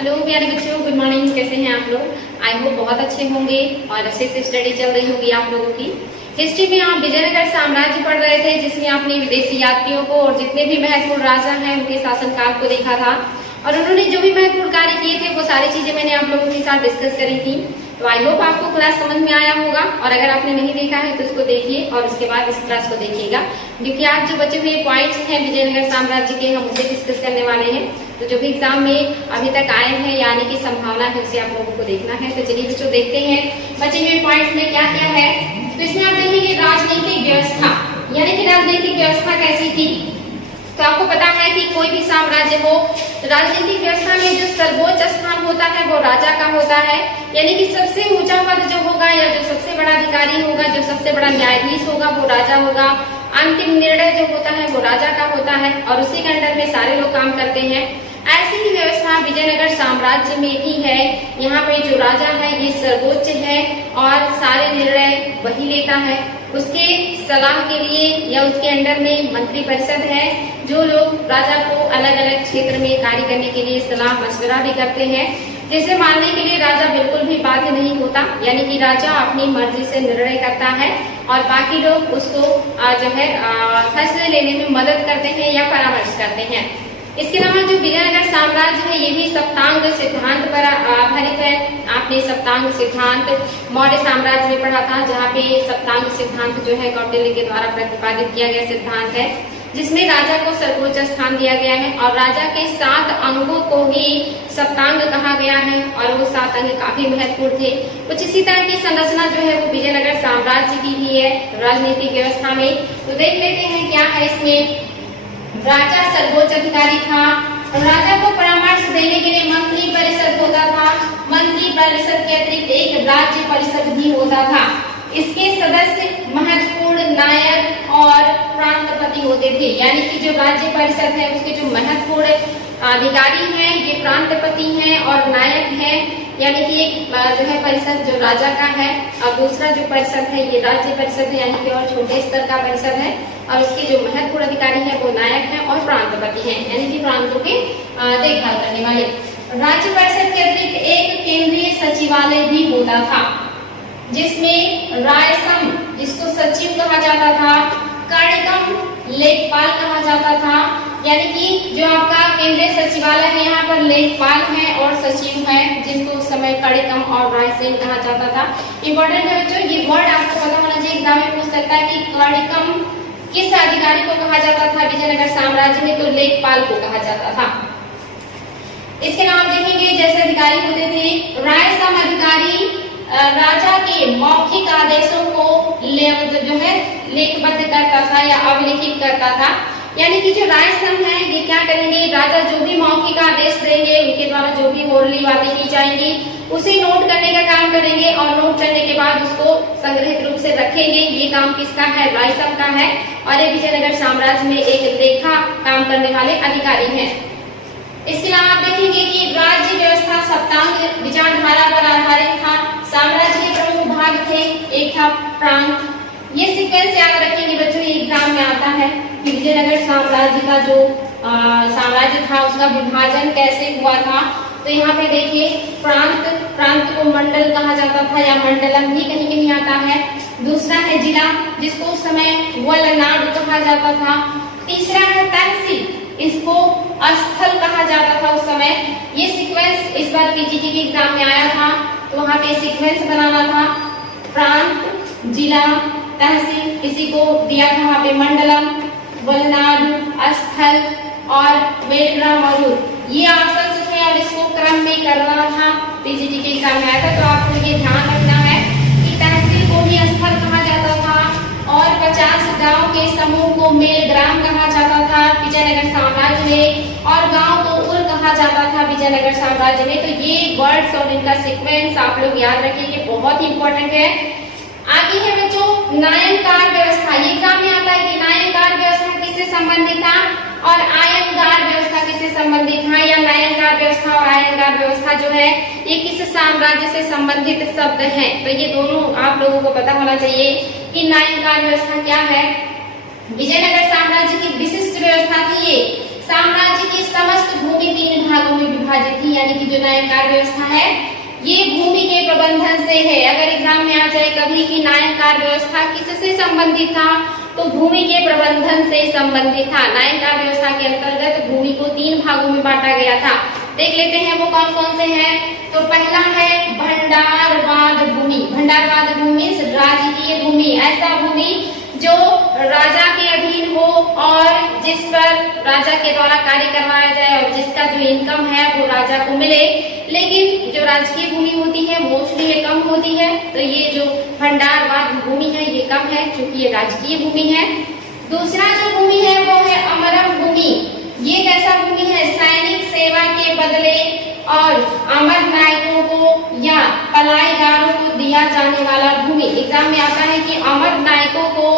Hello प्यारे बच्चों, good morning. कैसे हैं आप लोग? आई होप बहुत अच्छे होंगे और अच्छे से स्टडी चल रही होगी आप लोगों की। हिस्ट्री में आप विजयनगर साम्राज्य पढ़ रहे थे, जिसमें आपने विदेशी यात्रियों को और जितने भी महत्वपूर्ण राजा हैं उनके शासनकाल को देखा था और उन्होंने जो भी महत्वपूर्ण कार्य किए थे वो सारी चीजें मैंने आप लोगों के साथ डिस्कस करी थी। तो आई होप आपको क्लास समझ में आया होगा और अगर आपने नहीं देखा है तो उसको देखिए और उसके बाद इस क्लास को देखिएगा, क्योंकि आज जो बचे हुए पॉइंट्स हैं विजयनगर साम्राज्य के हम उसे डिस्कस करने वाले हैं। तो जो भी एग्जाम में अभी तक आए हैं यानी कि संभावना है उसे आप लोगों को देखना है। तो चलिए बच्चों देखते हैं बचे हुए पॉइंट्स में क्या क्या है। तो इसमें आप देखेंगे राजनीतिक व्यवस्था, यानी कि राजनीतिक व्यवस्था कैसी थी। तो आपको पता है कि कोई भी साम्राज्य हो, राजनीतिक व्यवस्था में जो सर्वोच्च स्थान होता है वो राजा का होता है, यानी कि सबसे ऊंचा पद जो होगा या जो सबसे बड़ा अधिकारी होगा, जो सबसे बड़ा न्यायाधीश होगा वो राजा होगा। अंतिम निर्णय जो होता है वो राजा का होता है और उसी के अंडर में सारे लोग काम करते हैं। ऐसी ही व्यवस्था विजयनगर साम्राज्य में भी है। यहाँ पे जो राजा है ये सर्वोच्च है और सारे निर्णय वही लेता है। उसके सलाह के लिए या उसके अंडर में मंत्री परिषद है, जो लोग राजा को अलग अलग क्षेत्र में कार्य करने के लिए सलाह मशवरा भी करते हैं, जिसे मानने के लिए राजा बिल्कुल भी बाध्य नहीं होता, यानी कि राजा अपनी मर्जी से निर्णय करता है और बाकी लोग उसको जो है फैसले लेने में मदद करते हैं या परामर्श करते हैं। इसके अलावा जो विजयनगर साम्राज्य है ये भी सप्तांग सिद्धांत पर आधारित है। आपने सप्तांग सिद्धांत मौर्य साम्राज्य में पढ़ा था, जहाँ पे सप्तांग सिद्धांत जो है कौटिल्य के द्वारा प्रतिपादित किया गया सिद्धांत है, जिसमें राजा को सर्वोच्च स्थान दिया गया है और राजा के 7 अंगों को ही सप्तांग कहा गया है और वो 7 अंग काफी महत्वपूर्ण थे। कुछ इसी तरह की संरचना जो है वो विजयनगर साम्राज्य की भी है राजनीतिक व्यवस्था में। तो देख लेते हैं क्या है इसमें। राजा सर्वोच्च अधिकारी था। राजा को परामर्श देने के लिए मंत्री परिषद होता था। मंत्री परिषद के अतिरिक्त एक राज्य परिषद भी होता था। इसके सदस्य महत्वपूर्ण नायक और प्रांतपति होते थे, यानी कि जो राज्य परिषद है उसके जो महत्वपूर्ण अधिकारी हैं ये प्रांतपति हैं और नायक हैं, यानी कि एक जो है परिषद जो राजा का है और दूसरा जो परिषद है ये राज्य परिषद है, यानी कि और छोटे स्तर का परिषद है और उसके जो महत्वपूर्ण अधिकारी है वो नायक है और प्रांतपति हैं, यानी कि प्रांतों के देखभाल करने वाले। राज्य परिषद के अतिरिक्त एक केंद्रीय सचिवालय भी होता था, जिसमें रायसम जिसको सचिव कहा जाता था, कार्यक्रम लेखपाल कहा जाता था, यानी कि जो आपका केंद्रीय सचिवालय है यहाँ पर लेखपाल है और सचिव है, जिनको उस समय कार्यक्रम और रायसेन कहा जाता था। इंपॉर्टेंट है बच्चों, ये वर्ड आपको पता होना चाहिए, एग्जाम में पूछ सकता है कि कार्यक्रम किस अधिकारी को कहा जाता था विजयनगर साम्राज्य में, तो लेखपाल को कहा जाता था। इसके नाम देखेंगे जैसे अधिकारी होते थे। रायसम अधिकारी राजा के मौखिक आदेशों को जो है लेखबद्ध करता था या अवलिखित करता था, यानी कि जो रायसम है ये क्या करेंगे, राजा जो भी मौखिक आदेश देंगे उनके द्वारा जो भी ओरली बातें की जाएंगी उसे नोट करने का काम करेंगे और नोट करने के बाद उसको संग्रहित रूप से रखेंगे। ये काम किसका है, रायसम का है और ये विजयनगर साम्राज्य में एक लेखा काम करने वाले अधिकारी हैं। इसके अलावा आप देखेंगे कि राज्य व्यवस्था सप्तांग विचारधारा पर आधारित था। साम्राज्य के प्रमुख भाग थे, एक था प्रांत। ये सीक्वेंस याद रखेंगे बच्चों, ये एग्जाम में आता है कि विजयनगर साम्राज्य का जो साम्राज्य था उसका विभाजन कैसे हुआ था। तो यहाँ पे देखिए प्रांत को मंडल कहा जाता था या मंडलम भी कहीं कहीं आता है। दूसरा है जिला, जिसको उस समय वलनाड कहा जाता था। तीसरा है तहसील, इसको स्थल कहा जाता था उस समय। ये सीक्वेंस इस बार पीजीटी के एग्जाम में आया था, तो वहाँ पे सीक्वेंस बनाना था, प्रांत, जिला, तहसील, इसी को दिया था वहाँ पे मंडलम, वलनाडु, स्थल और बेलग्राम और ये ऑप्शन है और इसको क्रम में करना था, पीजीटी के एग्जाम में आया था। तो आपको ये ध्यान रखना है कि तहसील को भी स्थल कहा जाता था और 50 गांव के समूह को मेलग्राम कहा जाता था विजयनगर साम्राज्य में और गांव को उर कहा जाता था विजयनगर साम्राज्य में। तो ये वर्ड्स और इनका सीक्वेंस आप लोग याद रखिए, बहुत ही इंपॉर्टेंट है। आगे है बच्चों नायनकार व्यवस्था। ये एग्जाम में आता है कि नायनकार व्यवस्था किससे संबंधित था और आयनगार व्यवस्था किससे संबंधित था, या नायनकार व्यवस्था और आयनगार व्यवस्था जो है ये किस साम्राज्य से संबंधित शब्द हैं। तो ये दोनों आप लोगों को पता होना चाहिए कि नायनकार व्यवस्था क्या है। विजयनगर साम्राज्य की विशिष्ट व्यवस्था थी ये। साम्राज्य की समस्त भूमि 3 भागों में विभाजित थी, यानी यानी कि जो नायंकार व्यवस्था है ये भूमि के प्रबंधन से है। अगर एग्जाम में आ जाए कभी कि नायंकार व्यवस्था किससे संबंधित था, तो भूमि के प्रबंधन से संबंधित था। नायंकार व्यवस्था के अंतर्गत भूमि को 3 भागों में बांटा गया था। देख लेते हैं वो कौन कौन से हैं। तो पहला है भंडारवाद भूमि। भंडारवाद भूमि राजकीय भूमि, ऐसा भूमि जो राजा के अधीन हो और जिस पर राजा के द्वारा कार्य करवाया जाए और जिसका जो इनकम है वो राजा को मिले। लेकिन जो राजकीय भूमि होती है मोस्टली ये कम होती है, तो ये जो भंडारवाद भूमि है ये कम है क्योंकि ये राजकीय भूमि है। दूसरा जो भूमि है वो है अमरम भूमि। ये कैसा भूमि है, सैनिक सेवा के बदले और अमर नायकों को या पलायगारों को दिया जाने वाला भूमि। एग्जाम में आता है कि अमर नायकों को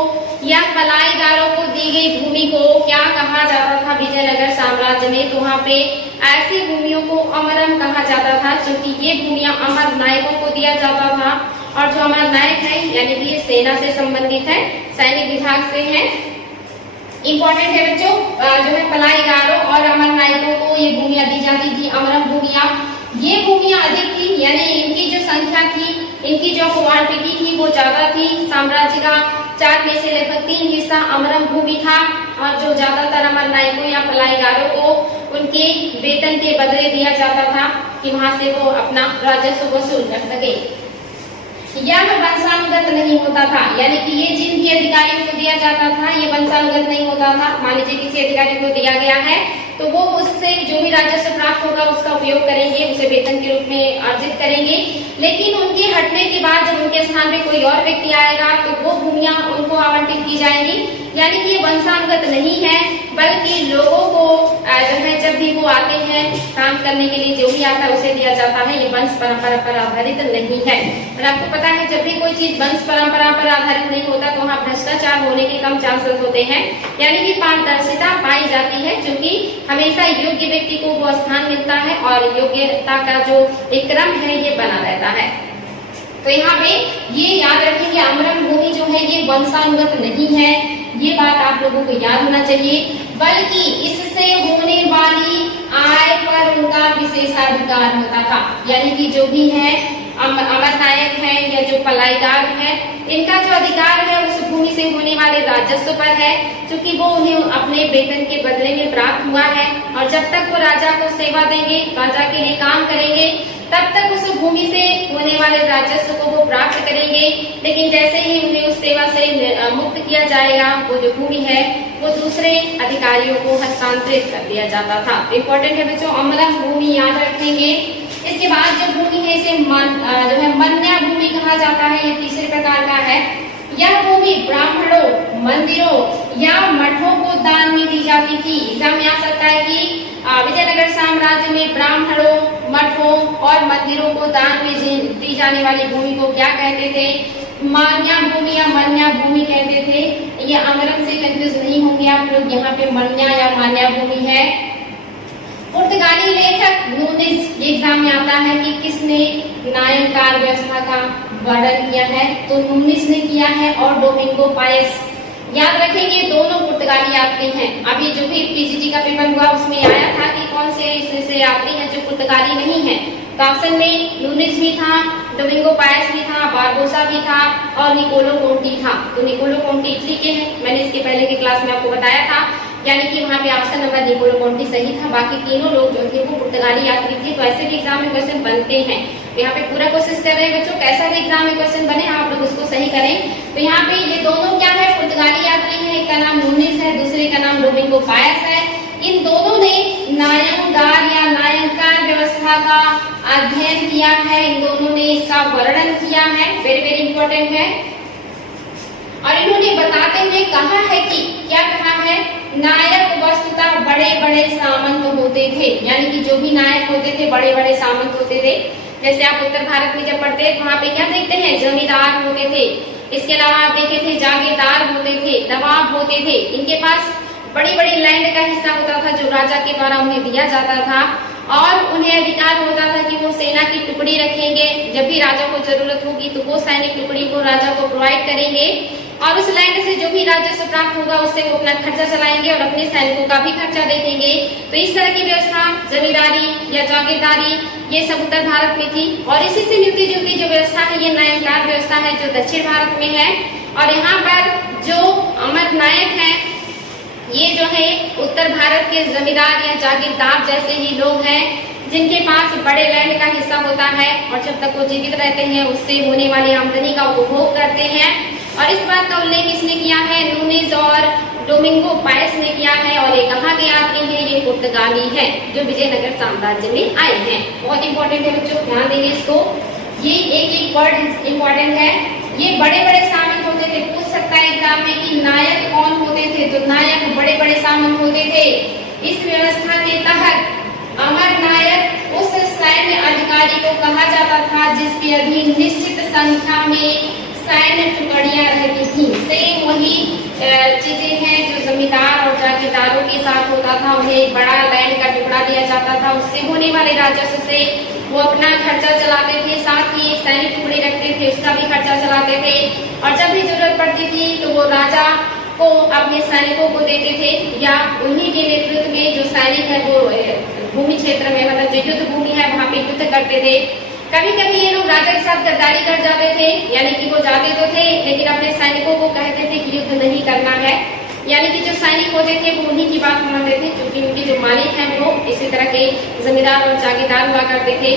या पलायगारों को दी गई भूमि को क्या कहा जाता था विजयनगर साम्राज्य में, तो वहाँ पे ऐसी भूमियों को अमरम कहा जाता था क्योंकि ये भूमियां अमर नायकों को दिया जाता था। और जो अमर नायक है यानी कि ये सेना से संबंधित है, सैनिक विभाग से है। इंपॉर्टेंट है बच्चों, जो है पलायगारों और अमर नायकों को ये भूमियां दी जाती थी, अमरम भूमियां। ये भूमियां अधिक थी यानी इनकी जो संख्या थी, इनकी जो क्वांटिटी थी वो ज्यादा थी। साम्राज्य का 4 में से लगभग 3 हिस्सा अमरम भूमि था और जो ज्यादातर अमर नायकों या पलायगारों को उनके वेतन के बदले दिया जाता था कि वहां से वो अपना राजस्व वसूल कर सके। यह वंशानुगत नहीं होता था, यानी कि ये जिन भी अधिकारियों को दिया जाता था ये वंशानुगत नहीं होता था। मान लीजिए किसी अधिकारी को दिया गया है तो वो उससे जो भी राजस्व प्राप्त होगा उसका उपयोग करेंगे, उसे वेतन के रूप में अर्जित करेंगे। लेकिन उनके हटने के बाद जब उनके स्थान पे कोई और व्यक्ति आएगा तो वो भूमियां उनको आवंटित की जाएंगी। यानी कि ये वंशानुगत नहीं है, बल्कि लोगों को जो है जब भी वो आते हैं काम करने के लिए जो भी आता है उसे दिया जाता है। ये वंश परंपरा पर आधारित नहीं है। और आपको पता है जब भी कोई चीज वंश परंपरा पर आधारित नहीं होता तो वहाँ भ्रष्टाचार होने के कम चांसेस होते हैं, यानी कि पारदर्शिता पाई जाती है क्योंकि हमेशा योग्य व्यक्ति को वो स्थान मिलता है और योग्यता का जो एक क्रम है ये बना रहता है। तो यहाँ पे ये याद रखेंगे अमरम भूमि जो है ये वंशानुगत नहीं है, ये बात आप लोगों को याद होना चाहिए, बल्कि इससे होने वाली आय पर उनका विशेषाधिकार होता था। यानी कि जो भी है अमर नायक है या जो पलायगार है इनका जो अधिकार है उस भूमि से होने वाले राजस्व पर है, क्योंकि वो उन्हें अपने वेतन के बदले में प्राप्त हुआ है। और जब तक वो राजा को सेवा देंगे, राजा के लिए काम करेंगे, तब तक उस भूमि से होने वाले राजस्व को वो प्राप्त करेंगे। लेकिन जैसे ही उन्हें उस सेवा से मुक्त किया जाएगा वो जो भूमि है वो दूसरे अधिकारियों को हस्तांतरित कर दिया जाता था। इम्पोर्टेंट है बच्चों, अमरम भूमि याद रखेंगे। इसके बाद जो भूमि है इसे जो है मन्या भूमि कहा जाता है, ये तीसरे प्रकार का है। यह भूमि ब्राह्मणों, मंदिरों या मठों को दान में दी जाती थी। एग्जाम में आ सकता है कि विजयनगर साम्राज्य में ब्राह्मणों, मठों और मंदिरों को दान में दी जाने वाली भूमि को क्या कहते थे, मान्या भूमि या मन्या भूमि कहते थे। ये अमरम से कंफ्यूज नहीं होंगे आप लोग, यहाँ पे मन्या या मान्या भूमि है। पुर्तगाली लेखक नूनिस, ये एग्जाम में आता है कि किसने नायंकार व्यवस्था का वर्णन किया है, तो नूनिस ने किया है और डोमिंगो पायस। याद रखेंगे दोनों पुर्तगाली यात्री हैं। अभी जो भी पीजीटी का पेपर हुआ उसमें आया था कि कौन से इससे यात्री हैं जो पुर्तगाली नहीं है, तो ऑप्शन में नूनिस भी था, डोमिंगो पायस भी था, बारबोसा भी था और निकोलो कोंटी था। तो निकोलो कोंटी इटली के हैं, मैंने इसके पहले की क्लास में आपको बताया था, यानी कि वहाँ पे ऑप्शन नंबर निकोलो कोंटी सही था। बाकी तीनों लोग जो थे वो पुर्तगाली यात्री थे। तो ऐसे भी एग्जाम में क्वेश्चन बनते हैं, तो यहाँ पे पूरा कोशिश कर रहे हैं बच्चों कैसा भी एग्जाम में क्वेश्चन बने आप लोग उसको सही करें। तो यहाँ पे ये दोनों क्या है, पुर्तगाली यात्री है, एक का नाम नूनिस है, दूसरे का नाम डोमिंगो पायस है। इन दोनों ने नायंगार या नायंकार व्यवस्था का अध्ययन किया है, इन दोनों ने इसका वर्णन किया है, वेरी वेरी इंपॉर्टेंट है। और इन्होंने बताते हुए कहा है कि क्या कहा है, नायक वस्तुतः बड़े बड़े सामंत होते थे, यानी कि जो भी नायक होते थे बड़े बड़े सामंत होते थे। जैसे आप उत्तर भारत में जब पढ़ते हैं वहाँ पे क्या देखते हैं, जमींदार होते थे, इसके अलावा आप देखे थे जागीरदार होते थे, नवाब होते थे। इनके पास बड़ी बड़ी लैंड का हिस्सा होता था जो राजा के द्वारा उन्हें दिया जाता था और उन्हें अधिकार होता था कि वो सेना की टुकड़ी रखेंगे, जब भी राजा को जरूरत होगी तो वो सैनिक टुकड़ी को राजा को प्रोवाइड करेंगे। और उस लैंड से जो भी राजस्व प्राप्त होगा उससे वो अपना खर्चा चलाएंगे और अपने सैनिकों का भी खर्चा देखेंगे। तो इस तरह की व्यवस्था जमींदारी या जागीरदारी ये सब उत्तर भारत में थी। और इसी से मिलती जुलती जो व्यवस्था है ये नायककार व्यवस्था है जो दक्षिण भारत में है। और यहाँ पर जो अमर नायक है ये जो है उत्तर भारत के जमींदार या जागीरदार जैसे ही लोग हैं जिनके पास बड़े लैंड का हिस्सा होता है और जब तक वो जीवित रहते हैं उससे होने वाली आमदनी का उपभोग करते हैं। और इस बात का उल्लेख किसने किया है? नूनेज और डोमिंगो पायस ने किया है। और ये कहाँ के आदमी है? ये पुर्तगाली है जो विजयनगर साम्राज्य में आए हैं। बहुत इंपॉर्टेंट है बच्चों, ध्यान देंगे इसको। ये एक वर्ड इंपॉर्टेंट है। ये बड़े बड़े सामंत होते थे। पूछ सकता है एग्जाम में कि नायक कौन होते थे? तो नायक बड़े बड़े सामंत होते थे। इस व्यवस्था के तहत अमर नायक उस सैन्य अधिकारी को कहा जाता था जिसके अधीन निश्चित संख्या में सैन्य टुकड़ियां रहती थी। सेम वही चीजें हैं जो जमींदार और जागीरदारों के साथ होता था। उन्हें बड़ा लैंड का टुकड़ा दिया जाता था, उससे होने वाले राजस्व से वो अपना खर्चा चलाते थे, साथ ही एक सैनिक टुकड़ी रखते थे उसका भी खर्चा चलाते थे। और जब भी जरूरत पड़ती थी तो वो राजा को अपने सैनिकों को देते थे या उन्हीं के नेतृत्व में जो सैनिक है वो भूमि क्षेत्र में मतलब जो युद्ध भूमि है वहां पे युद्ध करते थे। कभी कभी ये लोग राजा के साथ गद्दारी कर जाते थे, यानी कि वो जाते तो थे लेकिन अपने सैनिकों को कहते थे कि युद्ध नहीं करना है। यानी कि जो सैनिक होते थे वो उन्हीं की बात मानते थे क्योंकि उनके जो मालिक हैं वो इसी तरह के जमींदार और जागीरदार हुआ करते थे।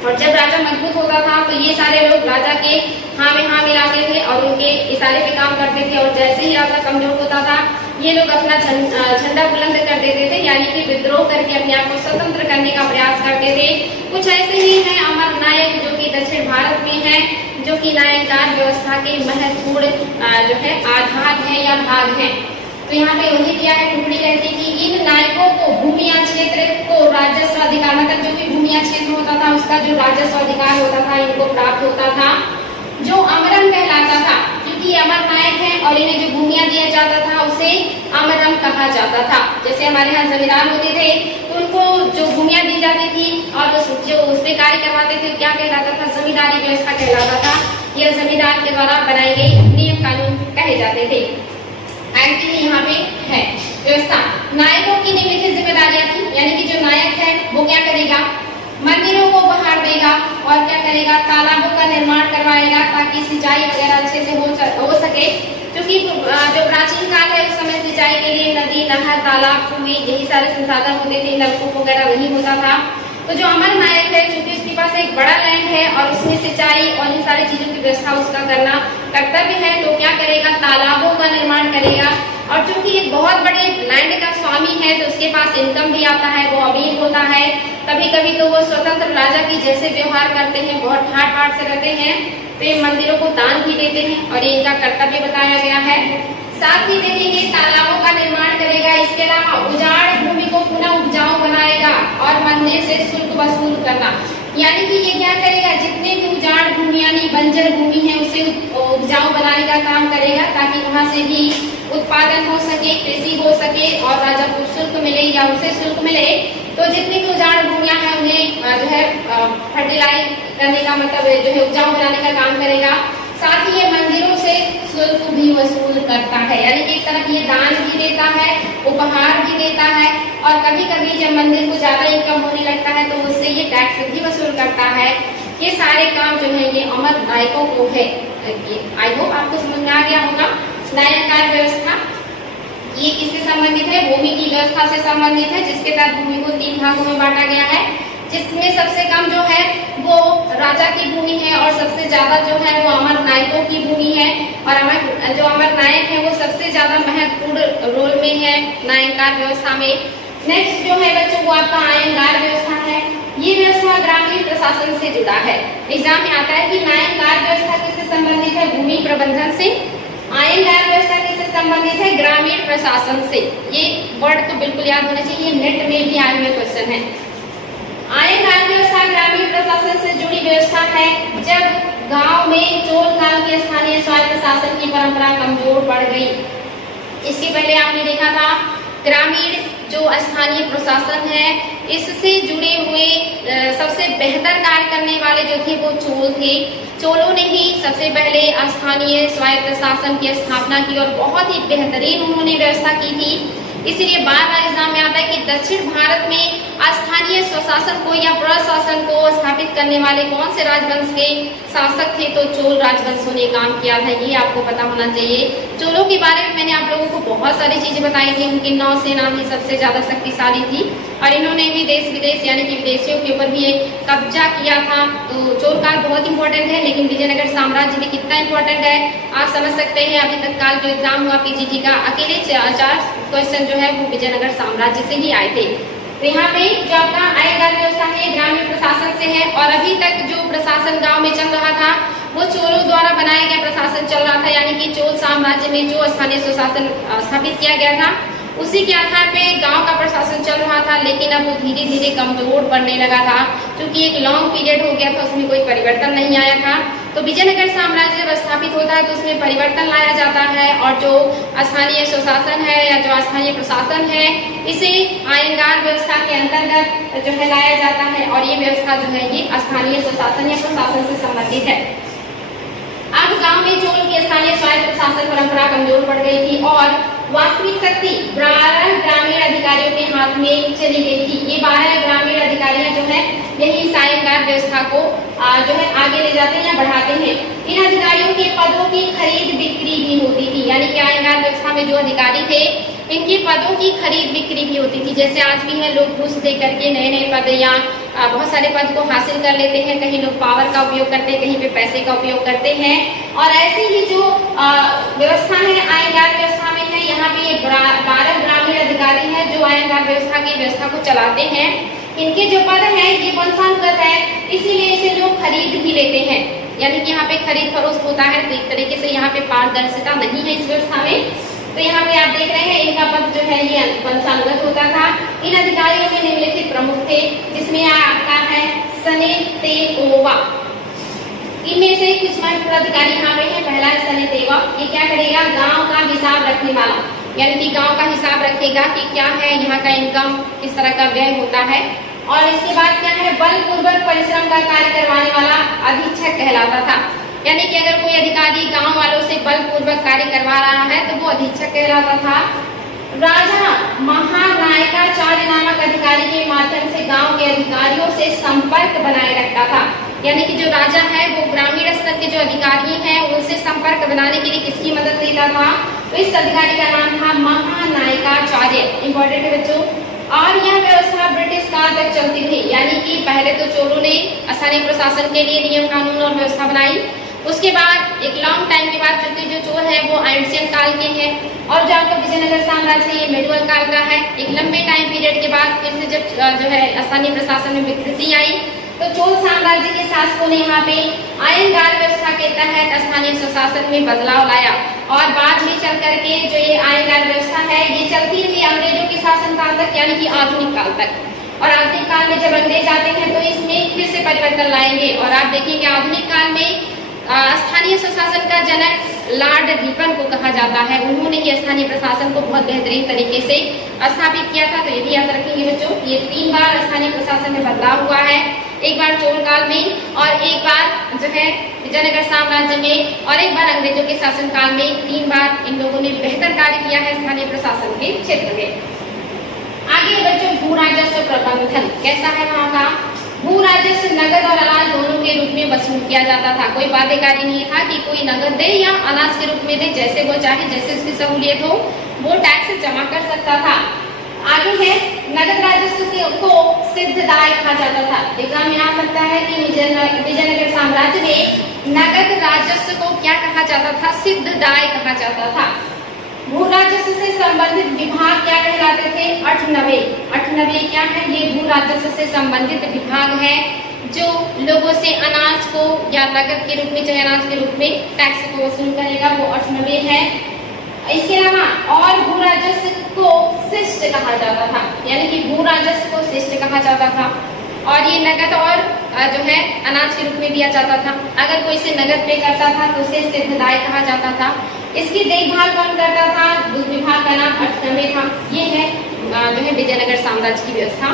और जब राजा मजबूत होता था तो ये सारे लोग राजा के हाँ में हाँ मिलाते थे और उनके इशारे पे काम करते थे। और जैसे ही राजा कमजोर होता था ये लोग अपना झंडा बुलंद कर देते थे, यानी कि विद्रोह करके अपने आप को स्वतंत्र करने का प्रयास करते थे। कुछ ऐसे ही हैं अमर नायक जो कि दक्षिण भारत में है, जो कि नायककार व्यवस्था के महत्वपूर्ण जो है आधार है या भाग है। तो यहाँ पे वही दिया है, टुकड़ी कहती कि इन नायकों को भूमिया क्षेत्र को राजस्व अधिकार मतलब जो भी भूमिया क्षेत्र होता था उसका जो राजस्व अधिकार होता था इनको प्राप्त होता था, जो अमरम कहलाता था। क्योंकि अमर नायक है और इन्हें जो भूमिया दिया जाता था उसे अमरम कहा जाता था। जैसे हमारे यहाँ जमींदार होते थे तो उनको जो भूमिया दी जाती थी और जो उसपे कार्य करवाते थे क्या कहलाता था? जमींदारी व्यवस्था कहलाता था। यह जमींदार के द्वारा बनाए गए नियम कानून कहे जाते थे। ऐसे ही यहाँ पे है व्यवस्था। नायकों की निम्नलिखित जिम्मेदारियां थी, यानी कि जो नायक है वो क्या करेगा? मंदिरों को उपहार देगा और क्या करेगा? तालाबों का निर्माण करवाएगा ताकि सिंचाई वगैरह अच्छे से हो सके। क्योंकि जो प्राचीन काल है उस समय सिंचाई के लिए नदी, नहर, तालाब, कुएं यही सारे संसाधन होते थे, नलकूप वगैरह नहीं होता था। तो जो अमर नायक है चूंकि उसके पास एक बड़ा लैंड है और उसमें सिंचाई और इन सारी चीजों की व्यवस्था उसका करना कर्तव्य है, तो क्या करेगा? तालाबों का निर्माण करेगा। और चूंकि एक बहुत बड़े लैंड का स्वामी है तो उसके पास इनकम भी आता है, वो अमीर होता है। कभी कभी तो वो स्वतंत्र राजा की जैसे व्यवहार करते हैं, बहुत ठाट बाट से रहते हैं, तो ये मंदिरों को दान भी देते हैं और ये इनका कर्तव्य बताया गया है। साथ ही देखेंगे तालाबों का निर्माण करेगा। इसके अलावा उजाड़ भूमि को पुनः उपजाऊ बनाएगा और मंदिर से शुल्क वसूल करना, यानी कि ये क्या करेगा? जितने भी उजाड़ भूमि यानी बंजर भूमि है उसे उपजाऊ बनाने का काम करेगा ताकि वहां से भी उत्पादन हो सके, कृषि हो सके और राजा को शुल्क मिले या उसे शुल्क मिले। तो जितनी भी उजाड़ भूमियां हैं उन्हें जो है फर्टिलाइज करने का मतलब जो है उपजाऊ बनाने का काम करेगा। साथ ही ये मंदिरों से शुल्क भी वसूल करता है, यानी कि एक तरफ ये दान भी देता है, उपहार भी देता है और कभी कभी जब मंदिर को ज्यादा इनकम होने लगता है तो उससे ये टैक्स भी वसूल करता है। ये सारे काम जो है ये अमर नायकों को है। आई होप आपको समझ में आ गया होगा। नायककार व्यवस्था ये किससे संबंधित है? भूमि की व्यवस्था से संबंधित है, जिसके तहत भूमि को 3 भागों में बांटा गया है, जिसमें सबसे कम जो है वो राजा की भूमि है और सबसे ज्यादा जो है वो अमर नायकों की भूमि है। और जो अमर नायक है वो सबसे ज्यादा महत्वपूर्ण रोल में है नायककार व्यवस्था में। नेक्स्ट जो है बच्चों वो आपका आयनकार व्यवस्था है। ये व्यवस्था ग्रामीण प्रशासन से जुड़ा है। एग्जाम में आता है कि नायककार व्यवस्था किससे संबंधित है? भूमि प्रबंधन से। आयनकार व्यवस्था किससे संबंधित है? ग्रामीण प्रशासन से। ये वर्ड तो बिल्कुल याद होना चाहिए, नेट में भी आए हुए क्वेश्चन है। आयनकार व्यवस्था ग्रामीण प्रशासन से जुड़ी व्यवस्था है। जब गांव में चोल काल के स्थानीय स्वायत्त शासन की परंपरा कमजोर पड़ गई। इसके पहले आपने देखा था ग्रामीण जो स्थानीय प्रशासन है इससे जुड़े हुए सबसे बेहतर कार्य करने वाले जो थे वो चोल थे। चोलों ने ही सबसे पहले स्थानीय स्वायत्त शासन की स्थापना की और बहुत ही बेहतरीन उन्होंने व्यवस्था की थी। इसलिए बार बार एग्जाम में आता है कि दक्षिण भारत में स्थानीय स्वशासन को या प्रशासन को स्थापित करने वाले कौन से राजवंश के शासक थे, तो चोल राजवंशों ने काम किया था। ये आपको पता होना चाहिए। चोलों के बारे में मैंने आप लोगों को बहुत सारी चीजें बताई थी। उनकी नौसेना भी सबसे ज्यादा शक्तिशाली थी और इन्होंने भी देश विदेश यानी कि विदेशियों के ऊपर भी कब्जा किया था। तो चोल काल बहुत इंपॉर्टेंट है, लेकिन विजयनगर साम्राज्य भी कितना इंपॉर्टेंट है आप समझ सकते हैं। अभी तक काल जो एग्जाम हुआ पीजीटी का, अकेले 4 क्वेश्चन जो है वो विजयनगर साम्राज्य से ही आए थे। तो यहाँ पे जो आपका आयकर व्यवस्था है ग्रामीण प्रशासन से है और अभी तक जो प्रशासन गांव में चल रहा था वो चोलों द्वारा बनाया गया प्रशासन चल रहा था, यानी कि चोल साम्राज्य में जो स्थानीय स्वशासन स्थापित किया गया था उसी के आधार पे गांव का प्रशासन चल रहा था। लेकिन अब वो धीरे धीरे कमजोर पड़ने लगा था क्योंकि एक लॉन्ग पीरियड हो गया था, उसमें कोई परिवर्तन नहीं आया था। तो विजयनगर साम्राज्य जब स्थापित होता है तो उसमें परिवर्तन लाया जाता है और जो स्थानीय स्वशासन है या जो स्थानीय प्रशासन है इसे आयंगार व्यवस्था के अंतर्गत जो है लाया जाता है और ये व्यवस्था जो है ये स्थानीय स्वशासन या प्रशासन से संबंधित है। अब गांव में चोल की स्थानीय स्वायत्त प्रशासन परंपरा कमजोर पड़ गई थी और वास्तविक शक्ति 12 ग्रामीण अधिकारियों के हाथ में चली गई थी। ये 12 ग्रामीण अधिकारियां जो है यही आयंगार व्यवस्था को जो है आगे ले जाते हैं या बढ़ाते हैं। इन अधिकारियों के पदों की खरीद बिक्री भी होती थी, यानी कि आयंगार व्यवस्था में जो अधिकारी थे इनके पदों की खरीद बिक्री भी होती थी। जैसे आज भी है लोग घूस दे करके नए नए पद या बहुत सारे पद को हासिल कर लेते हैं। कहीं लोग पावर का उपयोग करते हैं, कहीं पे पैसे का उपयोग करते हैं। और ऐसी ही जो व्यवस्था है आयंगार व्यवस्था में है, यहाँ पे 12 ग्रामीण अधिकारी हैं जो आयंगार व्यवस्था की व्यवस्था को चलाते हैं। इनके जो पद है ये वंशानुगत है, इसीलिए इसे लोग खरीद भी लेते हैं, यानी कि यहाँ पे खरीद फरोख्त होता है। तो एक तरीके से यहाँ पे पारदर्शिता नहीं है इस व्यवस्था में। तो यहाँ पे आप देख रहे हैं इनका पद जो है ये वंशानुगत होता था। इन अधिकारियों में निम्नलिखित प्रमुख थे, जिसमें आपका है सनेतेओवा। इनमें से कुछ महत्वपूर्ण अधिकारी यहाँ पे है। पहला है सनेतेओवा, ये क्या करेगा, गांव का हिसाब रखने वाला, यानी कि गांव का हिसाब रखेगा कि क्या है यहाँ का इनकम, किस तरह का व्यय होता है। और इसके बाद क्या है, बलपूर्वक परिश्रम का कार्य करवाने वाला अधीक्षक कहलाता था, यानी कि अगर कोई अधिकारी गांव वालों से बलपूर्वक कार्य करवा रहा है तो वो अधीक्षक कहलाता था। राजा महानायकाचार्य नामक अधिकारी के माध्यम से गांव के अधिकारियों से संपर्क बनाए रखता था, यानी कि जो राजा है वो ग्रामीण स्तर के जो अधिकारी हैं उनसे संपर्क बनाने के लिए किसकी मदद लेता था, तो इस अधिकारी का नाम था महानायकाचार्य। इंपॉर्टेंट है बच्चों। और यह व्यवस्था ब्रिटिश काल तक चलती थी, यानी कि पहले तो चोलों ने स्थानीय प्रशासन के लिए नियम कानून और व्यवस्था बनाई। उसके बाद एक लॉन्ग टाइम के बाद चूंकि जो चोल है वो एंशियन काल के हैं और जो आपका विजयनगर साम्राज्य ये मेडुअल काल का है। एक लंबे टाइम पीरियड के बाद फिर से जब जो है स्थानीय प्रशासन में विकृति आई तो चोल साम्राज्य के शासकों ने यहाँ पे आयंगार व्यवस्था के तहत स्थानीय स्वशासन में बदलाव लाया और बाद में चल करके जो ये आयंगार व्यवस्था है ये चलती रही अंग्रेजों के शासन काल तक, यानी कि आधुनिक काल तक। और आधुनिक काल में जब अंग्रेज आते हैं तो इसमें फिर से परिवर्तन लाएंगे और आप देखेंगे आधुनिक काल में स्थानीय स्वशासन का जनक लॉर्ड रिपन को कहा जाता है। उन्होंने ही स्थानीय प्रशासन को बहुत बेहतरीन तरीके से स्थापित किया था। तो ये भी याद रखेंगे बच्चों, ये 3 बार स्थानीय प्रशासन में बदलाव हुआ है, एक बार चोल काल में और एक बार जो है विजयनगर साम्राज्य में और एक बार अंग्रेजों के शासन काल में। 3 बार इन लोगों ने बेहतर कार्य किया है स्थानीय प्रशासन के क्षेत्र में। आगे बच्चों भू राजस्व प्रबंधन कैसा है वहाँ का। भू राजस्व नगद और अनाज दोनों के रूप में वसूल किया जाता था। कोई बाध्यकारी नहीं था कि कोई नगद दे या अनाज के रूप में दे, जैसे वो चाहे, जैसे उसकी सहूलियत हो वो टैक्स जमा कर सकता था। आगे है नगद राजस्व को सिद्धदाय कहा जाता था। एग्जाम में आ सकता है कि विजयनगर साम्राज्य में नगद राजस्व को क्या कहा जाता था, सिद्धदाय कहा जाता था। भू राजस्व से संबंधित विभाग क्या कहलाते थे, 98 क्या है, ये भू राजस्व से संबंधित विभाग है जो लोगों से अनाज को या नगद के रूप में चाहे अनाज के रूप में टैक्स को वसूल करेगा, वो 98 है। इसके अलावा और भू राजस्व को शिष्ट कहा जाता था, यानी कि भू राजस्व को शिष्ट कहा जाता था और ये नगद और जो है अनाज के रूप में दिया जाता था। अगर कोई से नगद पे करता था तो उसे सिद्धदाय कहा जाता था। इसकी देखभाल कौन करता था, उस विभाग का नाम 98 था। ये है जो है विजयनगर साम्राज्य की व्यवस्था।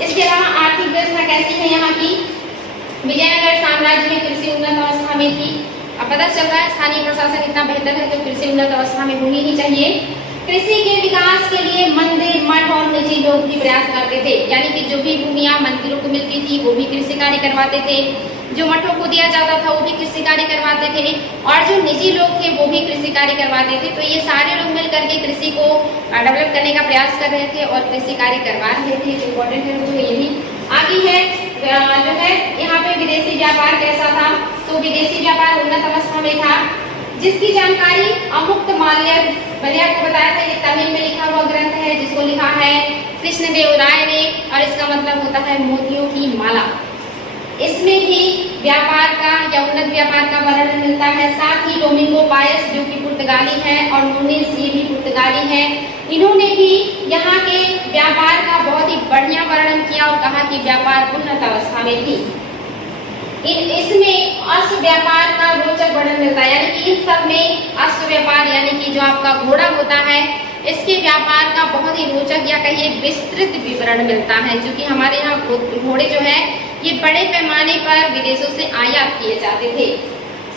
इसके अलावा आर्थिक व्यवस्था कैसी है यहाँ की? विजयनगर साम्राज्य में कृषि उन्नत अवस्था में थी। अब पता चल रहा है स्थानीय प्रशासन इतना बेहतर है तो कृषि उन्नत अवस्था में होनी ही चाहिए। कृषि के विकास के लिए मंदिर, मठ और निजी लोग भी प्रयास करते थे, यानी कि जो भी भूमियां मंदिरों को मिलती थी वो भी कृषि कार्य करवाते थे, जो मठों को दिया जाता था वो भी कृषि कार्य करवाते थे, और जो निजी लोग थे वो भी कृषि कार्य करवाते थे। तो ये सारे लोग मिल करके कृषि को डेवलप करने का प्रयास कर रहे थे और कृषि कार्य करवा रहे थे। जो इम्पोर्टेंट है वो ये भी आगे है। जो है यहाँ पे विदेशी व्यापार कैसा था? तो विदेशी व्यापार उन्नत अवस्था में था, जिसकी जानकारी अमुक्त माल्य मैंने आपको बताया था। ये तमिल में लिखा हुआ ग्रंथ है जिसको लिखा है कृष्णदेव राय ने, और इसका मतलब होता है मोतियों की माला। इसमें भी व्यापार का या उन्नत व्यापार का वर्णन मिलता है। साथ ही डोमिंगो पायस जो कि पुर्तगाली है और नूनेस ये भी पुर्तगाली है, इन्होंने भी यहाँ के व्यापार का बहुत ही बढ़िया वर्णन किया और कहा कि व्यापार उन्नत अवस्था में थी। इसमें अश्व व्यापार का रोचक वर्णन मिलता है, यानी कि इन सब में अश्व व्यापार यानी कि जो आपका घोड़ा होता है इसके व्यापार का बहुत ही रोचक या कहिए विस्तृत विवरण मिलता है, क्योंकि हमारे यहाँ घोड़े जो है ये बड़े पैमाने पर विदेशों से आयात किए जाते थे।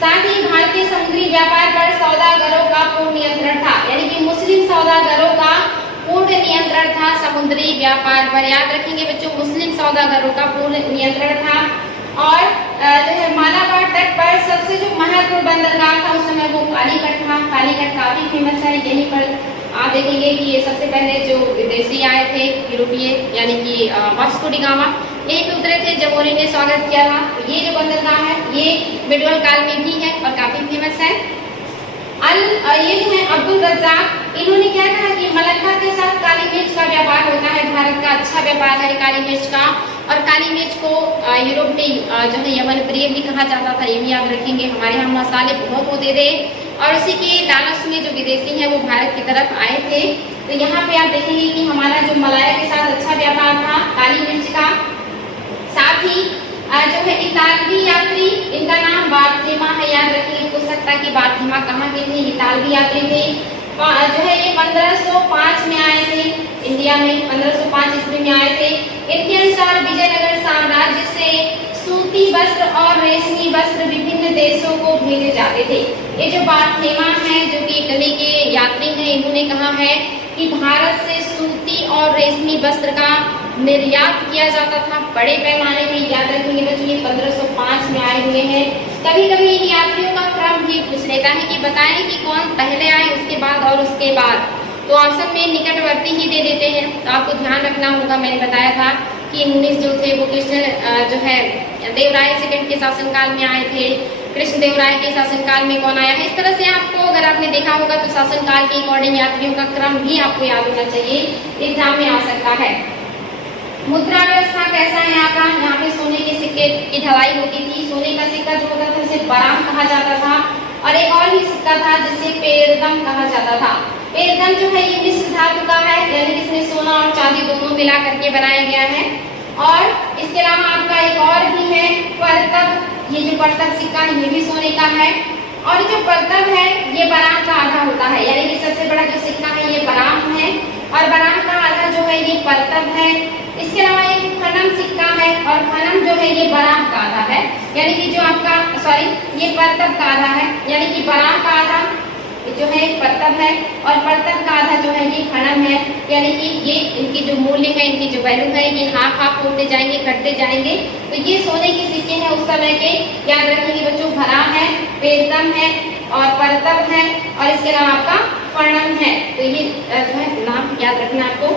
साथ ही भारतीय समुद्री व्यापार पर सौदागरों का पूर्ण नियंत्रण था, यानी कि मुस्लिम सौदागरों का पूर्ण नियंत्रण था समुद्री व्यापार पर। याद रखेंगे बच्चों, मुस्लिम सौदागरों का पूर्ण नियंत्रण था। और जो है मालाबार तट पर सबसे जो महत्वपूर्ण बंदरगाह था उस समय वो कालीकट था। कालीकट काफी फेमस है, यहीं पर आप देखेंगे कि ये सबसे पहले जो विदेशी आए थे यूरोपीय यानी कि वास्को डी गामा यहीं पे उतरे थे जब उन्होंने स्वागत किया था। ये जो बंदरगाह है ये मिडवल काल में भी है और काफी फेमस है। ये जो है अब्दुल रज्जाक, इन्होंने क्या कहा कि मलक्का के साथ काली मिर्च का व्यापार होता है, भारत का अच्छा व्यापार है काली मिर्च का। और काली मिर्च को यूरोप में जो है यमन प्रिय भी कहा जाता था, ये भी याद रखेंगे। हमारे यहाँ मसाले बहुत होते थे और उसी के लालच में जो विदेशी हैं वो भारत की तरफ आए थे। तो यहाँ पे आप देखेंगे कि हमारा जो मलाया के साथ अच्छा व्यापार था काली मिर्च का। साथ ही जो है इतालवी यात्री, इनका नाम बार्थेमा है, याद रखिए। पूछ सकता है कि बार्थेमा कहाँ के थे? इतालवी यात्री थे। जो है ये 1505 में आए थे इंडिया में, 1505 ईस्वी में आए थे। इनके अनुसार विजयनगर साम्राज्य से सूती वस्त्र और रेशमी वस्त्र विभिन्न देशों को भेजे जाते थे। ये जो बार्थेमा है जो कि इटली के यात्री हैं, इन्होंने कहा है कि भारत से सूती और रेशमी वस्त्र का निर्यात किया जाता था बड़े पैमाने में। याद रखेंगे बच्चों, ये 1505 में आए हुए हैं। कभी कभी इन यात्रियों का क्रम भी पूछ लेता है कि बताएं कि कौन पहले आए उसके बाद और उसके बाद, तो ऑप्शन में निकटवर्ती ही दे देते हैं। तो आपको ध्यान रखना होगा, मैंने बताया था कि 19 जो थे वो कृष्ण जो है देवराय सेकंड के शासनकाल में आए थे। कृष्ण देवराय के शासनकाल में कौन आया है? इस तरह से आपको अगर आपने देखा होगा तो शासनकाल के अकॉर्डिंग यात्रियों का क्रम भी आपको याद होना चाहिए, एग्जाम में आ सकता है। मुद्रा व्यवस्था कैसा है आपका? यहाँ पे सोने के सिक्के की ढलाई होती थी। सोने का सिक्का जो होता था उसे बराम कहा जाता था, और एक और भी सिक्का था जिसे पेरदम कहा जाता था। पेरदम जो है ये मिश्र धातु का है, यानी इसमें सोना और चांदी दोनों मिला करके बनाया गया है। और इसके अलावा आपका एक और भी है परतब। ये जो परतब सिक्का है ये भी सोने का है, और जो परतब है ये बराम का आधा होता है, यानी कि सबसे बड़ा जो सिक्का है ये बराम है और बराम का आधा जो है ये परतब है। इसके अलावा एक फनम सिक्का है, और फनम जो है ये बराम का आधा है, यानी कि जो आपका ये परतब का आधा है, यानी कि बराम का आधा जो है परतब है और परतब का आधा जो है ये फनम है। यानी कि ये इनकी जो मूल्य है, इनकी जो वैल्यू है ये हाफ हाफ होते जाएंगे, घटते जाएंगे। तो ये सोने के सिक्के हैं उस समय के, याद रखेंगे बच्चों। भराम है, पेरदम है और परतब है, और इसके अलावा आपका फनम है। तो ये जो है नाम याद रखना आपको।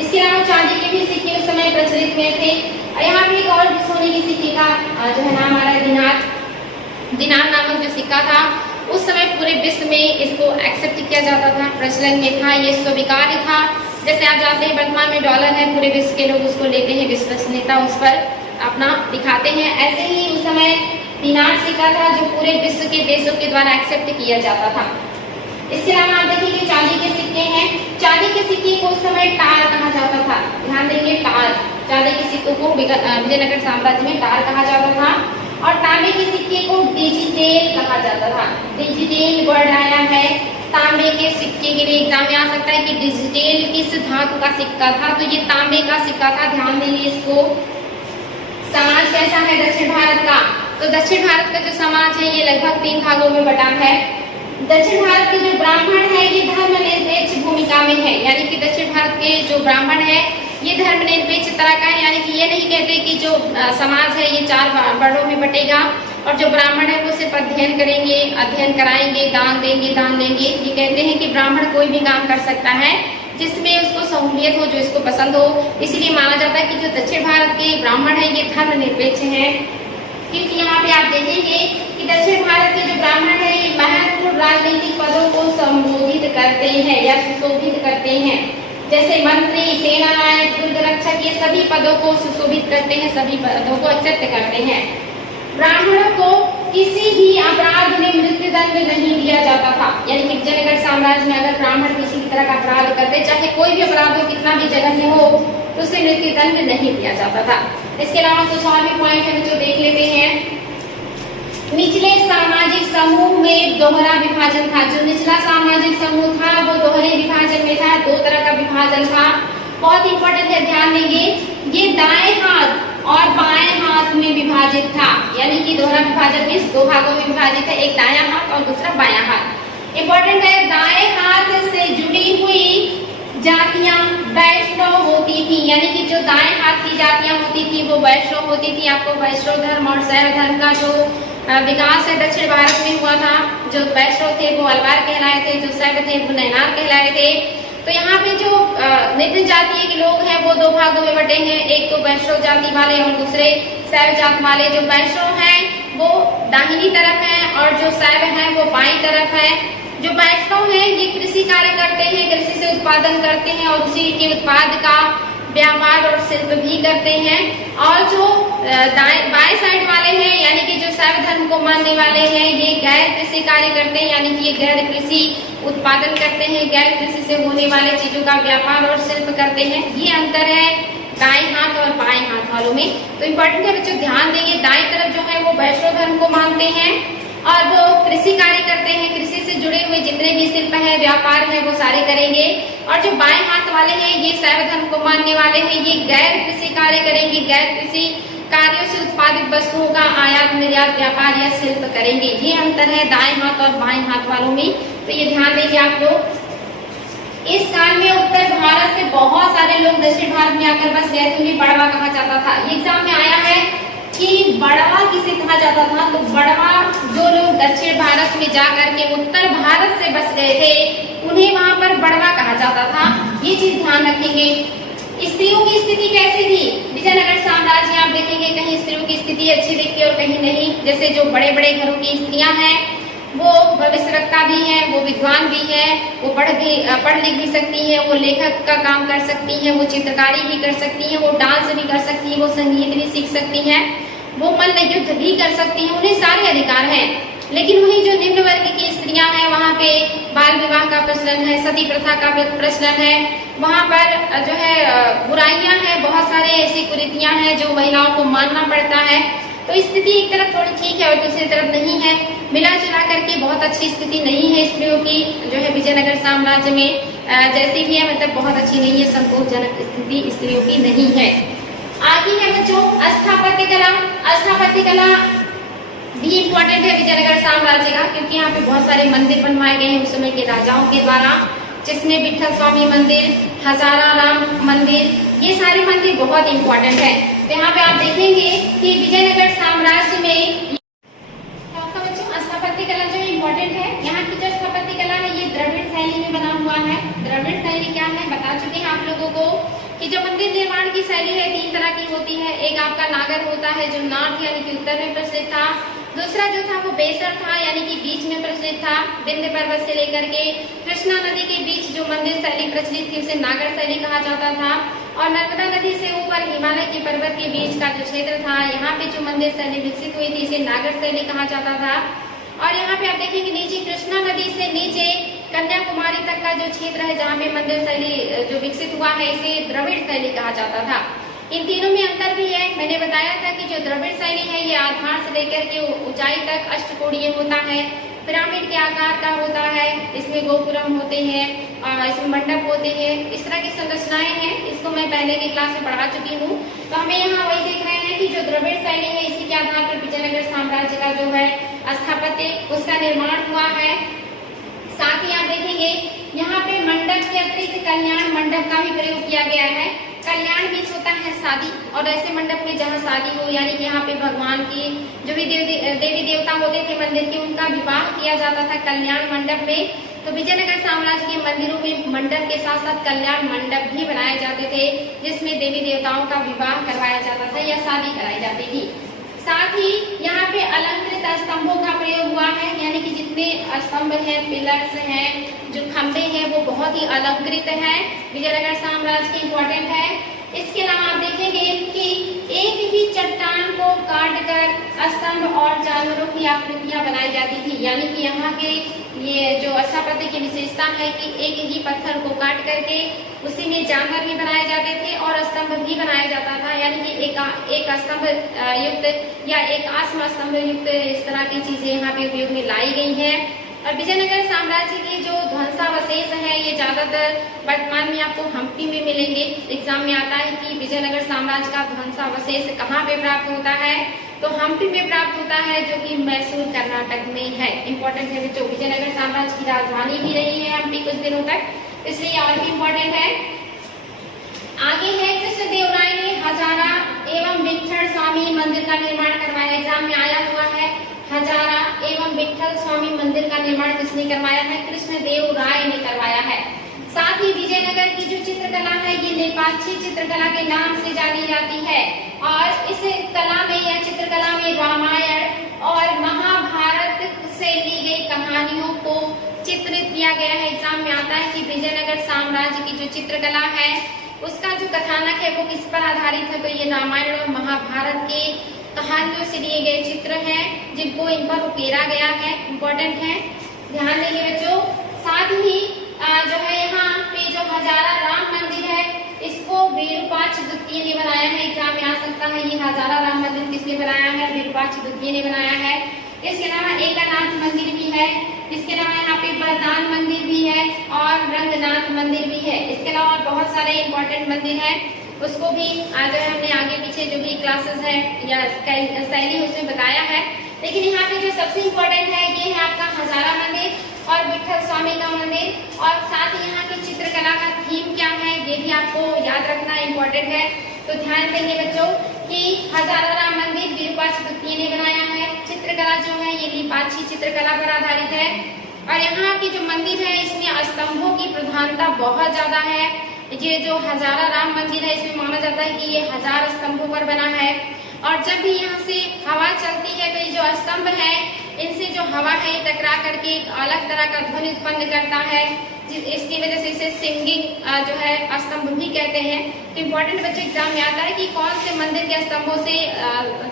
इसके अलावा चांदी के भी सिक्के उस समय प्रचलित में थे। और यहाँ पे एक और सोने की सिक्के का जो है नाम आ रहा है दिनार। दिनार नामक जो सिक्का था उस समय पूरे विश्व में इसको एक्सेप्ट किया जाता था, प्रचलन में था, ये स्वीकार्य था। जैसे आप जानते हैं वर्तमान में डॉलर है, पूरे विश्व के लोग उसको लेते हैं, विश्वसनीयता उस पर अपना दिखाते हैं। ऐसे ही उस समय दिनार सिक्का था जो पूरे विश्व के देशों के द्वारा एक्सेप्ट किया जाता था। इसके अलावा आप देखिए चांदी के सिक्के हैं। चांदी के सिक्के को उस समय टार कहा जाता था, ध्यान देंगे टार। चांदी के सिक्कों को विजयनगर साम्राज्य में टार कहा जाता था, और तांबे के सिक्के को डिजिटेल कहा जाता था। डिजिटेल वर्ड आया है तांबे के सिक्के के लिए एग्जाम में आ सकता है कि डिजिटल किस धातु का सिक्का था, तो ये तांबे का सिक्का था, ध्यान देंगे इसको। समाज कैसा है दक्षिण भारत का, तो दक्षिण भारत का जो समाज है ये लगभग 3 भागों में बटा है। दक्षिण भारत के जो ब्राह्मण है ये धर्मनिरपेक्ष भूमिका में है, यानी कि दक्षिण भारत के जो ब्राह्मण है ये धर्मनिरपेक्ष तरह का है, यानी कि ये नहीं कहते कि जो समाज है ये 4 वर्णों में बटेगा और जो ब्राह्मण है वो सिर्फ अध्ययन करेंगे, अध्ययन कराएंगे, दान देंगे, दान लेंगे। ये कहते हैं कि ब्राह्मण कोई भी काम कर सकता है जिसमें उसको सहूलियत हो, जो इसको पसंद हो। इसलिए माना जाता है कि जो दक्षिण भारत के ब्राह्मण है ये धर्मनिरपेक्ष है, क्योंकि यहाँ पे आप देखेंगे कि दक्षिण भारत के जो ब्राह्मण है ये महत्वपूर्ण राजनीतिक पदों को संबोधित करते हैं या सुशोभित करते हैं, जैसे मंत्री, सेना नायक, दुर्ग रक्षक, ये सभी पदों को सुशोभित करते हैं, सभी पदों को एक्सेप्ट करते हैं। ब्राह्मणों को किसी भी अपराध में मृत्यु दंड नहीं दिया जाता था, यानी कि विजयनगर साम्राज्य में अगर ब्राह्मण किसी तरह का अपराध करते, चाहे कोई भी अपराध हो, कितना भी जघन्य हो, तो उसे मृत्यु दंड नहीं दिया जाता था। इसके अलावा कुछ और भी पॉइंट है जो देख लेते हैं। निचले सामाजिक समूह में दोहरा विभाजन था, जो निचला सामाजिक समूह था वो दोहरे विभाजन में था, 2 तरह का विभाजन था। बहुत इंपॉर्टेंट है, ध्यान देंगे। ये दाएं हाथ और बाएं हाथ में विभाजित था, यानी कि दोहरा विभाजन में 2 भागों में विभाजित है, एक दायां हाथ और दूसरा बायां हाथ। इंपॉर्टेंट है, दाएं हाथ से जुड़ी हुई जातियां वैष्णव होती थी, यानी कि जो दाएं हाथ की जातियां होती थी वो वैष्णव होती थी। आपको वैष्णव धर्म और शैव धर्म का जो विकास है दक्षिण भारत में हुआ था। जो वैष्णव थे वो अलवार कहलाए थे, जो शैव थे वो नैनार कहलाए थे। तो यहाँ पे जो निम्न जाति के लोग हैं वो 2 भागों में बटे हैं, एक तो वैष्णव जाति वाले और दूसरे शैव जाति वाले। जो वैष्णव हैं वो दाहिनी तरफ हैं और जो शैव हैं वो बाईं तरफ है। जो वैष्णव हैं ये कृषि कार्य करते हैं, कृषि से उत्पादन करते हैं और उसी के उत्पाद का व्यापार और शिल्प भी करते हैं। और जो बाएं साइड वाले हैं, यानी कि जो शैव धर्म को मानने वाले हैं, ये गैर कृषि कार्य करते हैं, यानी कि ये गैर कृषि उत्पादन करते हैं, गैर कृषि से होने वाले चीजों का व्यापार और शिल्प करते हैं। ये अंतर है दाएं हाथ और बाएं हाथ वालों में। तो इम्पोर्टेंट है बच्चों, ध्यान देंगे, दाएं तरफ जो है वो वैष्णव धर्म को मानते हैं और वो कृषि कार्य करते हैं, कृषि से जुड़े हुए जितने भी शिल्प है, व्यापार है, वो सारे करेंगे। और जो बाएं हाथ वाले हैं ये शैव धर्म को मानने वाले हैं, ये गैर कृषि कार्य करेंगे, गैर कृषि कार्यों से उत्पादित वस्तुओं का आयात निर्यात व्यापार या शिल्प करेंगे। ये अंतर है दाएं हाथ और बाएं हाथ वालों में, तो ये ध्यान देंगे आप लोग। इस काल में उत्तर भारत से बहुत सारे लोग दक्षिण भारत में आकर बस गए थे, उन्हें बड़वा कहा जाता था। एग्जाम में आया है कि बड़वा किसे कहा जाता था, तो बड़वा जो लोग दक्षिण भारत में जाकर के उत्तर भारत से बस गए थे उन्हें वहां पर बड़वा कहा जाता था। ये चीज ध्यान रखेंगे। स्त्रियों की स्थिति कैसी थी विजयनगर साम्राज्य, आप देखेंगे कहीं स्त्रियों की स्थिति अच्छी दिखती है और कहीं नहीं। जैसे जो बड़े बड़े घरों की स्त्रियां हैं वो भविष्यवक्ता भी है, वो विद्वान भी है, वो पढ़ लिख भी सकती है, वो लेखक का काम कर सकती है, वो चित्रकारी भी कर सकती है, वो डांस भी कर सकती है, वो संगीत भी सीख सकती है, वो मल्ल युद्ध भी कर सकती है, उन्हें सारे अधिकार हैं। लेकिन वही जो निम्न वर्ग की स्त्रियां हैं वहाँ पे बाल विवाह का प्रचलन है, सती प्रथा का प्रचलन है, वहाँ पर जो है बुराइयां हैं, बहुत सारे ऐसी कुरीतियां हैं जो महिलाओं को मानना पड़ता है। तो स्थिति एक तरफ थोड़ी ठीक है और दूसरी तरफ नहीं है, मिला जुला करके बहुत अच्छी स्थिति नहीं है स्त्रियों की जो है विजयनगर साम्राज्य में, जैसी भी है मतलब बहुत अच्छी नहीं है, संतोषजनक स्थिति स्त्रियों की नहीं है। आगे है बच्चों स्थापत्य कला। स्थापत्य कला भी इम्पोर्टेंट है विजयनगर साम्राज्य का, क्योंकि यहाँ पे बहुत सारे मंदिर बनवाए गए हैं उस समय के राजाओं के द्वारा, जिसमें विठल स्वामी मंदिर, हजाराराम मंदिर, ये सारे मंदिर बहुत इम्पोर्टेंट है। तो यहाँ पे आप देखेंगे कि विजयनगर साम्राज्य में स्थापत्य कला जो इम्पोर्टेंट है, यहाँ की जो स्थापत्य कला है ये द्रविड़ शैली में बना हुआ है। द्रविड़ शैली क्या है बता चुके हैं आप लोगों को कि जो मंदिर निर्माण की शैली है 3 तरह की होती है। एक आपका नागर होता है जो नॉर्थ यानी कि उत्तर में प्रचलित था, दूसरा जो था वो बेसर था यानी कि बीच में प्रचलित था, विंध्य पर्वत से लेकर के कृष्णा नदी के बीच जो मंदिर शैली प्रचलित थी उसे नागर शैली कहा जाता था, और नर्मदा नदी से ऊपर हिमालय के पर्वत के बीच का जो क्षेत्र था यहाँ पे जो मंदिर शैली विकसित हुई थी इसे नागर शैली कहा जाता था। और यहाँ पे आप देखेंगे नीचे कृष्णा नदी से नीचे कन्याकुमारी तक का जो क्षेत्र है जहाँ पे मंदिर शैली जो विकसित हुआ है इसे द्रविड़ शैली कहा जाता था। इन तीनों में अंतर भी है, मैंने बताया था कि जो द्रविड़ शैली है ये आधार से लेकर के ऊंचाई तक अष्टकोणीय होता है, पिरामिड के आकार का होता है, इसमें गोपुरम होते हैं, इसमें मंडप होते हैं, इस तरह की संरचनाएं हैं। इसको मैं पहले की क्लास में पढ़ा चुकी हूँ। तो हमें यहाँ वही देख रहे हैं कि जो द्रविड़ शैली है इसी के आधार पर विजयनगर साम्राज्य का जो है स्थापत्य उसका निर्माण हुआ है। साथ ही आप देखेंगे यहाँ पे मंडप के अतिरिक्त कल्याण मंडप का भी प्रयोग किया गया है। कल्याण मीन्स होता है शादी, और ऐसे मंडप में जहाँ शादी हो, यानी कि यहाँ पे भगवान की जो भी देवी देवता होते थे मंदिर के, उनका विवाह किया जाता था कल्याण मंडप में। तो विजयनगर साम्राज्य के मंदिरों में मंडप के साथ साथ कल्याण मंडप भी बनाए जाते थे, जिसमें देवी देवताओं का विवाह करवाया जाता था या शादी कराई जाती थी। साथ ही यहाँ पे अलंकृत स्तंभों का प्रयोग हुआ है, यानी कि जितने स्तंभ हैं, पिलर्स हैं, जो खंभे हैं, वो बहुत ही अलंकृत है, विजयनगर साम्राज्य की इम्पोर्टेंट है। इसके अलावा आप देखेंगे कि एक ही चट्टान को काटकर स्तंभ और जानवरों की आकृतियां बनाई जाती थी, यानी कि यहाँ के ये जो स्थापत्य की विशेषता है कि एक ही पत्थर को काट करके उसी में जानवर भी बनाए जाते थे और स्तंभ भी बनाया जाता था, यानी कि एक स्तंभ युक्त या एक आसम स्तंभ युक्त इस तरह की चीजें यहाँ पे उपयोग में लाई गई है। और विजयनगर साम्राज्य के जो ध्वंसावशेष है ये ज्यादातर वर्तमान में आपको हम्पी में मिलेंगे। एग्जाम में आता है कि विजयनगर साम्राज्य का ध्वंसावशेष कहाँ पे प्राप्त होता है, तो हम्पी में प्राप्त होता है, जो कि मैसूर कर्नाटक में है। इंपॉर्टेंट है बच्चों, विजयनगर साम्राज्य की राजधानी भी रही है हम्पी कुछ दिनों तक, इसलिए और भी इम्पोर्टेंट है। आगे है कृष्णदेवराय ने हजारा एवं विठल स्वामी मंदिर का निर्माण करवाया। एग्जाम में आया हुआ है, हजारा एवं विठल स्वामी मंदिर का निर्माण किसने करवाया है? कृष्णदेवराय ने करवाया है। साथ ही विजयनगर की जो चित्रकला है ये लेपाक्षी चित्रकला के नाम से जानी जाती है, और इस कला में या चित्रकला में रामायण और महाभारत से ली गई कहानियों को चित्रित किया गया है। एग्जाम में आता है कि विजयनगर साम्राज्य की जो चित्रकला है उसका जो कथानक है वो किस पर आधारित है, तो ये रामायण और महाभारत के कहानियों से लिए गए चित्र हैं, जिनको इन पर उकेरा गया है। इम्पोर्टेंट है, ध्यान देंगे बच्चों। साथ ही जो है यहाँ पे जो हजारा राम मंदिर है इसको विरूपाक्ष द्वितीय ने बनाया है। एग्जाम में आ सकता है ये हजारा राम मंदिर किसने बनाया है? विरूपाक्ष द्वितीय ने बनाया है। इसके अलावा एकनाथ मंदिर भी है, इसके अलावा यहाँ पे बरदान मंदिर भी है और रंगनाथ मंदिर भी है। इसके अलावा बहुत सारे इंपॉर्टेंट मंदिर हैं, उसको भी आज हमने आगे पीछे जो भी क्लासेस है या शैली उसमें बताया है। लेकिन यहाँ पे जो सबसे इम्पोर्टेंट है ये है आपका हजारा मंदिर और विठल स्वामी का मंदिर, और साथ ही यहाँ की चित्रकला का थीम क्या है ये भी आपको याद रखना इम्पोर्टेंट है। तो ध्यान देंगे बच्चों कि हजारा राम मंदिर विरूपाक्ष द्वितीय ने बनाया है। चित्रकला जो है ये लेपाक्षी चित्रकला पर आधारित है, और यहाँ की जो मंदिर है इसमें स्तंभों की प्रधानता बहुत ज्यादा है। ये जो हजारा राम मंदिर है इसमें माना जाता है कि ये 1000 स्तंभों पर बना है, और जब भी यहाँ से हवा चलती है तो ये जो स्तंभ है इनसे जो हवा है ये टकरा करके एक अलग तरह का ध्वनि उत्पन्न करता है, इसकी वजह से इसे सिंगिंग जो है स्तंभ भी कहते हैं। तो इम्पोर्टेंट बच्चे एग्जाम में आता है कि कौन से मंदिर के स्तंभों से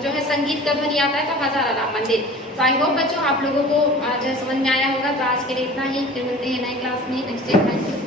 जो है संगीत का ध्वनि आता है, तो हजारा राम मंदिर। तो आई होप बच्चों आप लोगों को जो है समझ में आया होगा। तो आज के लिए इतना ही, फिर मिलते हैं नए क्लास में नेक्स्ट डे।